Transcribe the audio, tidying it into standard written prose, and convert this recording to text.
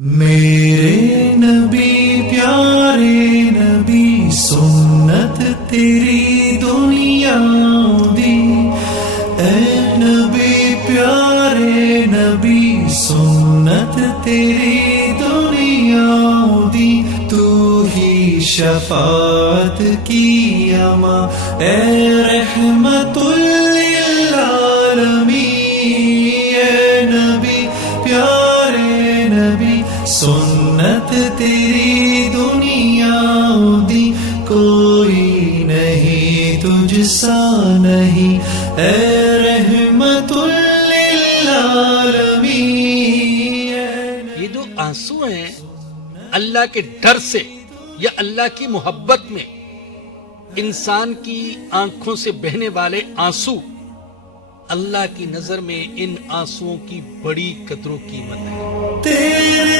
میرے نبی پیارے نبی سنت تیری دنیا دی، اے نبی پیارے نبی سنت تیری دنیا دی، تو ہی شفاعت کی اما اے رحمت للعالمین، اے نبی پیارے نبی سنت تیری دنیا دی، کوئی نہیں تجھ سا نہیں اے رحمت للعالمین۔ یہ جو آنسو ہیں اللہ کے ڈر سے یا اللہ کی محبت میں انسان کی آنکھوں سے بہنے والے آنسو، اللہ کی نظر میں ان آنسوؤں کی بڑی قدر و قیمت ہے۔ تیرے